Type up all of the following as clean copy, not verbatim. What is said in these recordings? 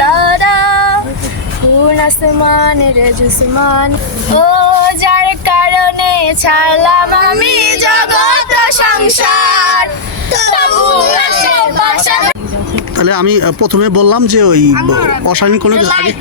তারা কোন আসমানের জুসমান ও যার কারণে ছাড়লাম আমি জগৎ সংসার তবু আসে বাসা। তাহলে আমি প্রথমে বললাম যে ওই অশালীন কোনো কিছু আগে,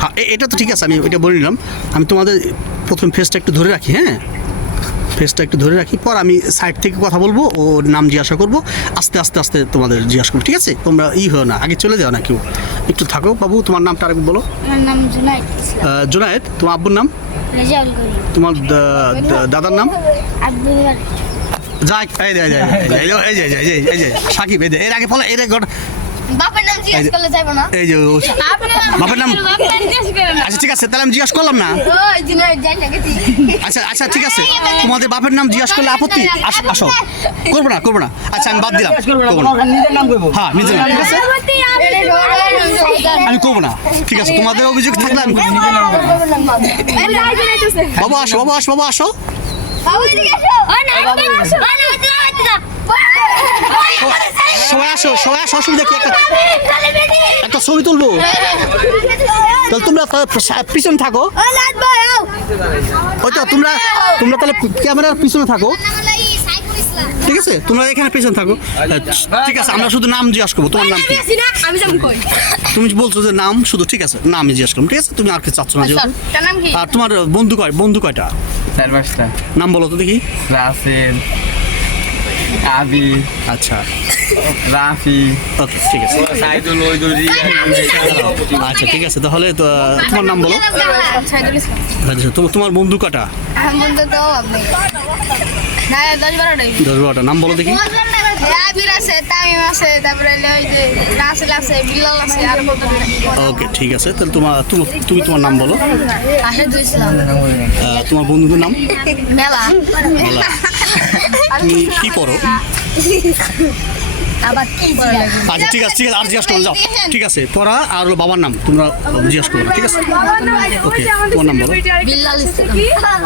হ্যাঁ এটা তো ঠিক আছে, আমি ওইটা বলে নিলাম। আমি তোমাদের প্রথম ফেসটা একটু ধরে রাখি, হ্যাঁ ফেসটা একটু ধরে রাখি, পর আমি সাইড থেকে কথা বলবো ও নাম জিজ্ঞাসা করবো, আস্তে আস্তে আস্তে তোমাদের জিজ্ঞাসা করবো, ঠিক আছে? তোমরা হও না, আগে চলে যাও না কেউ, একটু থাকো। বাবু তোমার নামটা আরেকবার বলো। আমার নাম জুনাইদ। জুনায়েদ। তোমার আব্বুর নাম? রেজাউল করিম। তোমার দাদার নাম? আব্দুল ওয়ারিদ। যাই এই যে সাকিব, এর আগে ফলে এর বাপের নাম জিজ্ঞেস করলে যাইবো না? এই যে বাপের নাম। আচ্ছা ঠিক আছে, তাহলে আমি জিজ্ঞাসা করলাম না। ওই জুনাইদ যাই না গেছি। আচ্ছা ঠিক আছে, তোমাদের বাপের নাম জিজ্ঞাসা করলে আপত্তি? আসো, করবো না। আচ্ছা আমি বাদ দিলাম, করবো না। হ্যাঁ নিজের নাম, ঠিক আছে আমি করবো না, ঠিক আছে। তোমাদের অভিযোগ থাকলে আমি বাবা আসো। সবাই আসো, অসুবিধা কি? একটা ছবি তুলবো, তাহলে তোমরা পিছনে থাকো। ওই তো তোমরা তাহলে ক্যামেরার পিছনে থাকো, ঠিক আছে? তোমরা এখানে পেছনে থাকো, ঠিক আছে? আমরা শুধু নাম জিজ্ঞাসা করবো। তোমার নাম কি? তুমি বলছো যে নাম শুধু, ঠিক আছে নাম জিজ্ঞাসা করবো, ঠিক আছে? তুমি আর কি চাচ্ছ না যেহেতু। আর তোমার বন্ধু কয়টা? 4-5টা। নাম বলো তো দেখি। রাসেল, আবি, আচ্ছা রাফি, ওকে ঠিক আছে। সাইদুল, ওইদুল, আচ্ছা ঠিক আছে, তাহলে তো তোমার নাম বলো। আচ্ছা তোমার বন্ধু কটা? বন্ধু তো আপনি না 10-12টাই। 10-12টা। নাম বলো দেখি। আবির আছে, তামিম আছে, তারপরে ওই যে রাসেল আছে, বিল্লাল আছে, আর কত। ওকে ঠিক আছে, তাহলে তুমি তোমার নাম বলো। আশাদুল ইসলাম। তোমার বন্ধুদের নাম? মেলা। মেলা। তুমি কি করো? আবার কি আচ্ছা ঠিক আছে আর জিজ্ঞাসা করো, যাও। ঠিক আছে, পড়া আর হলো বাবার নাম তোমরা জিজ্ঞাসা করো, ঠিক আছে? ওকে তোমার নাম বলো। বিল্লাল ইসলাম।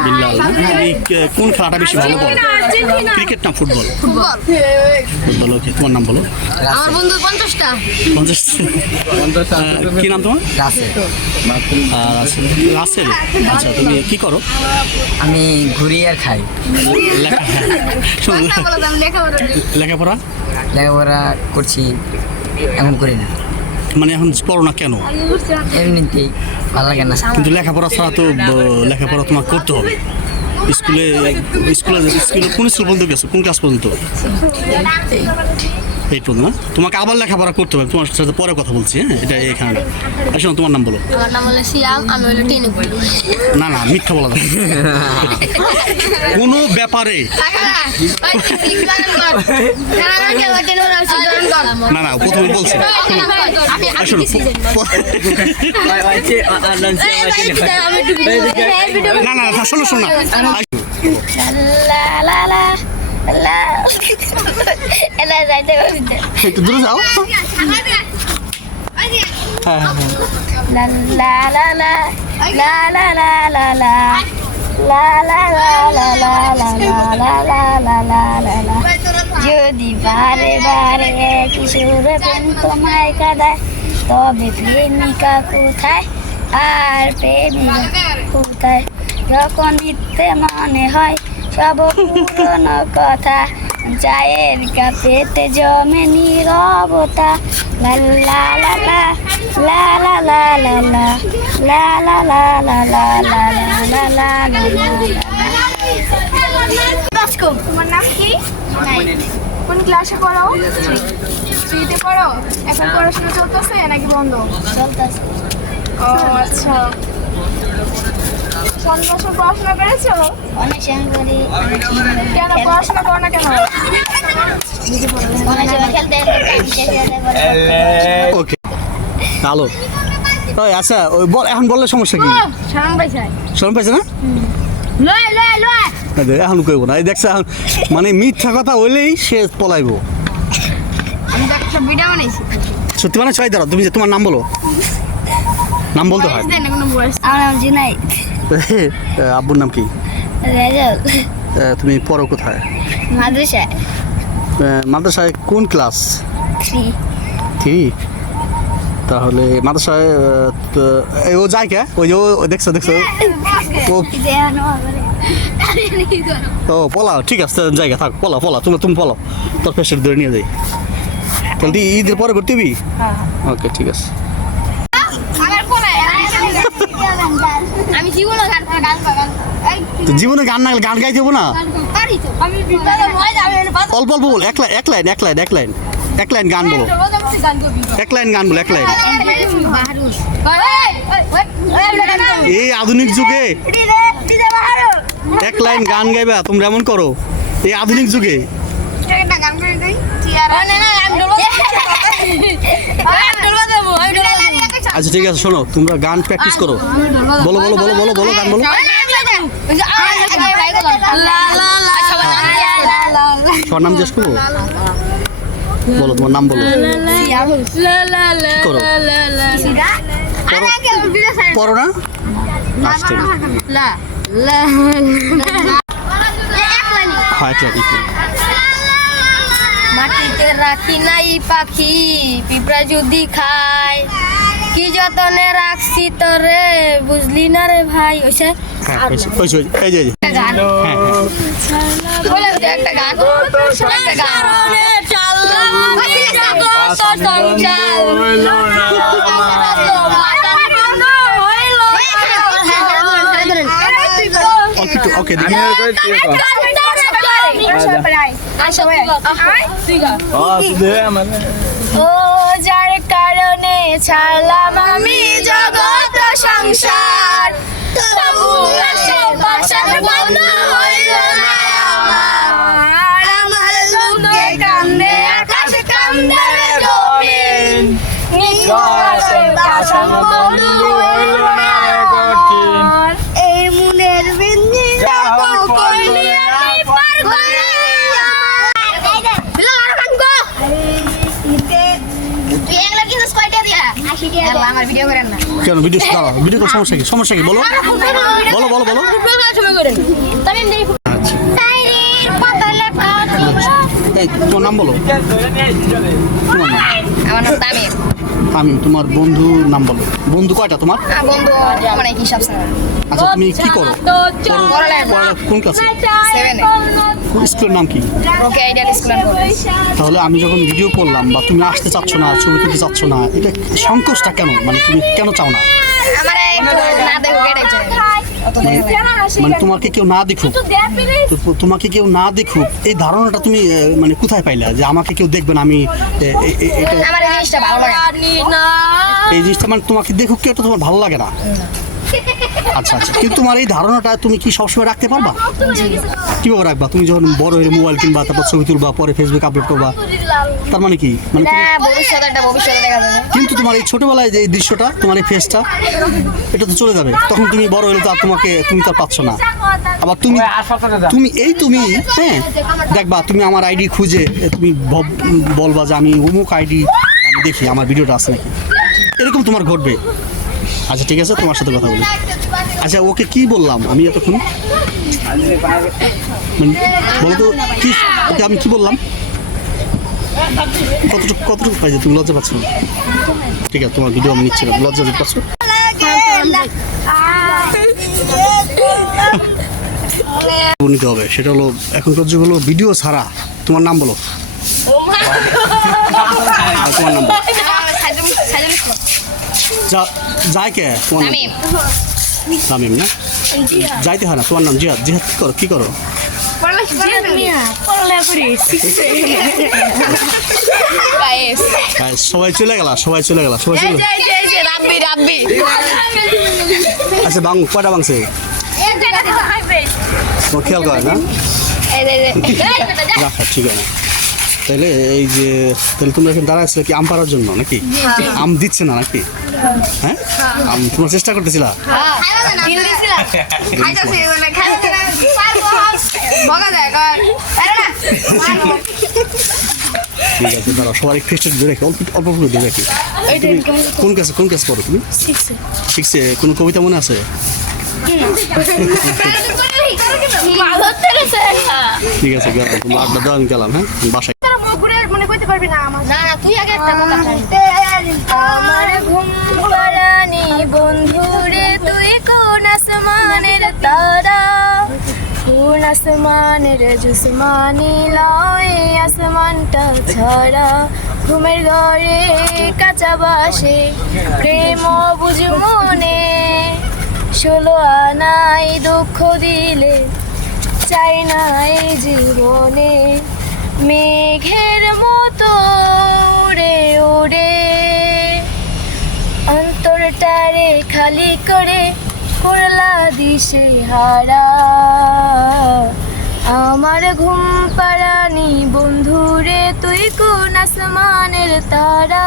বিল্লাল না? তুমি কোন খেলাটা বেশি ভালো বলো? ক্রিকেট না ফুটবল? ফুটবল। ওকে তোমার নাম বলো। আমার বন্ধু 50টা। 50। কি নাম তোমার? রাসেল। আচ্ছা তুমি কি করো? আমি ঘুরি আর খাই। লেখাপড়া লেখাপড়া করছি, এখন করি না। মানে এখন পড়ো না কেন? এমনিতেই ভালো লাগে না। কিন্তু লেখাপড়া ছাড়া তো লেখাপড়া তোমার করতে হবে। স্কুলে কোন স্কুল পর্যন্ত গেছো? কোন ক্লাস পর্যন্ত? এই পর্যন্ত না? তোমাকে আবার লেখাপড়া করতে হবে, তোমার সাথে পরে কথা বলছি, হ্যাঁ? এটা এখানে আসলে তোমার নাম বলো। আমার নাম হলো সিয়াম, আমি হলো টেনে পড়ি। না মিথ্যা বলা যাবে কোনো ব্যাপারে। না প্রথমে বলছি আসলে না শোনো একটু দূরে যাও। যদি বারে বারে কিশোরে প্রেম তোমায় কাঁদায়, তবে প্রেমিকা কোথায় আর প্রেমিকা কোথায়? যখন নিত্যে মনে হয় সব পুরনো কথা, চায়ের কাপেতে জমে নীরবতা। লা লা লা লা লা লা লা লা লা লা লা লা লা লা লা লা লা লা। তোমার নাম কি? কোন ক্লাসে পড়ো? 3তে পড়ো। এখন পড়াশোনা চলতেছে নাকি বন্ধ? চলতেছে। ও আচ্ছা। কোন বছর পড়াশোনা করেছো? অনেক সময় করি। কেন পড়াশোনা করো না কেন? অনেক সময় খেলতে ওকে ভালো। আচ্ছা ওই বল, এখন বললে সমস্যা কি? শরম পাইছে না? এখন কইব না, এই দেখছে এখন মানে মিথ্যা কথা হইলেই সে পলাইব। সত্যি মানে ছয় দাঁড়াও, তুমি তোমার নাম বলো। নাম বলতে হয়। আমার নাম জুনাইদ। আব্বুর নাম কি? রেজাউল। তুমি পড়ো কোথায়? মাদ্রাসায়। মাদ্রাসায় কোন ক্লাস? 3। 3। তাহলে মাদ্রাসায় ও যায় কে ওই যে ও দেখছো ও পলাও ঠিক আছে জায়গা থাক পলা তুমি পলাও তোর পেশেন্ট ধরে নিয়ে যাই তাহলে তুই ঈদের পরে করতে দিবি ওকে ঠিক আছে আমি জীবনে তো জীবনে গান গাইতে হবো না অল্প বল এক লাইন গান বলো এক লাইন এই আধুনিক যুগে এক লাইন গান গাইবা তোমরা এমন করো এই আধুনিক যুগে আচ্ছা ঠিক আছে শোনো তোমরা গান প্র্যাকটিস করো বলো গান বলো সবার নাম জিজ্ঞেস করবো বলো তোমার নাম বলো করো পড়ো না আচ্ছা ঠিক আছে মাটিতে রাখি নাই পাখি পিঁপড়া যদি খায় কি যতনে রাখছি তোরে বুঝলি না রে ভাই ওইসে এই যে গান বলে একটা গান ওকে ও যার কারণে ছাড়লাম আমি জগৎ সংসার তবু আশেপাশের বন্ধ হইল না আমার দুঃখে কান্দে আকাশ কান্দে জমিন আশেপাশের বন্ধু হইল না এই মনের বিন্দি কইলি আমি পার করে কেন ভিডিও সমস্যা কি বলো এই তোমার নাম বলো আমার নাম তামিম আমি তোমার বন্ধুর নাম বলো বন্ধু কয়টা তোমার বন্ধু মানে হিসাব আচ্ছা তুমি কি করো কোন ক্লাসে 7 স্কুলের নাম কি ওকে আইডিয়াল স্কুল এন্ড কলেজ তাহলে আমি যখন ভিডিও করলাম বা তুমি আসতে চাচ্ছ না ছবি তুলতে চাচ্ছ না এটা সংকোচটা কেন মানে তুমি কেন চাও না আমারে একটু না দেখো মানে তোমাকে কেউ না দেখুক তোমাকে কেউ না দেখুক এই ধারণাটা তুমি মানে কোথায় পাইলা যে আমাকে কেউ দেখবে না আমি আমার এই জিনিসটা ভালো লাগে এই জিনিসটা মানে তোমাকে দেখুক কেউ তোমার ভালো লাগে না আচ্ছা কিন্তু তোমার এই ধারণাটা তুমি কি সবসময় রাখতে পারবা কিভাবে রাখবা তুমি যখন বড় হয়ে মোবাইল কিনবা তারপর ছবি তুলবা পরে ফেসবুক আপলোড করবা তার মানে কি মানে ভবিষ্যতে দেখা যাবে কিন্তু তোমার এই ছোটবেলায় যে এই দৃশ্যটা তোমার এই ফেসটা এটা তো চলে যাবে তখন তুমি বড় হলে তো আর তুমি তো পাচ্ছ না আবার তুমি হ্যাঁ দেখবা তুমি আমার আইডি খুঁজে তুমি বলবা যে আমি অমুক আইডি আমি দেখি আমার ভিডিওটা আছে নাকি এরকম তোমার ঘটবে আচ্ছা ঠিক আছে তোমার সাথে কথা বলি আচ্ছা ওকে কি বললাম আমি এতক্ষণ বলতো কি ওকে আমি কি বললাম কতটুকু পাইছে তুমি লজ্জা পাচ্ছ ঠিক আছে তোমার ভিডিও আমি নিচ্ছি না লজ্জা দিতে পারছো নিতে হবে সেটা হলো এখনকার যেগুলো ভিডিও ছাড়া তোমার নাম বলো তোমার নাম যায় কে তোমার তামিম না যাইতে হয় না তোমার নাম জিহাদ কি করো সবাই চলে গেল আচ্ছা কয়টা বাংছে খেয়াল করে না ঠিক আছে তাহলে এই যে তাহলে তোমরা এখানে দাঁড়াচ্ছিলে কি আম পাড়ার জন্য নাকি আম দিচ্ছে না নাকি হ্যাঁ আম তোমরা চেষ্টা করতেছিলা ঠিক আছে দাঁড়াও সবার ফেস্টেড ধরে রাখি অল্প করে ধরে রাখি তুমি কোন ক্লাস পড়ো তুমি শিখছে কোনো কবিতা মনে আছে ঠিক আছে গেলাম তোমার আড্ডা দেওয়া আমি গেলাম হ্যাঁ বাসায় পারবি না আমার না তুই আগে একটা কথা আমার ঘুম পাড়ানি বন্ধুরে তুই কোন আসমানের তারা কোন আসমানের জুসমানি লয় আসমানটা ছাড়া ঘুমের ঘরে কাঁচা বাসে প্রেম বুঝ মনে 16 আনাই দুঃখ দিলে চাই না এই জীবনে মেঘের মতো উড়ে উড়ে অন্তরটারে খালি করে করলা দিশে হারা আমার ঘুম পাড়ানি বন্ধুরে তুই কোন আসমানের তারা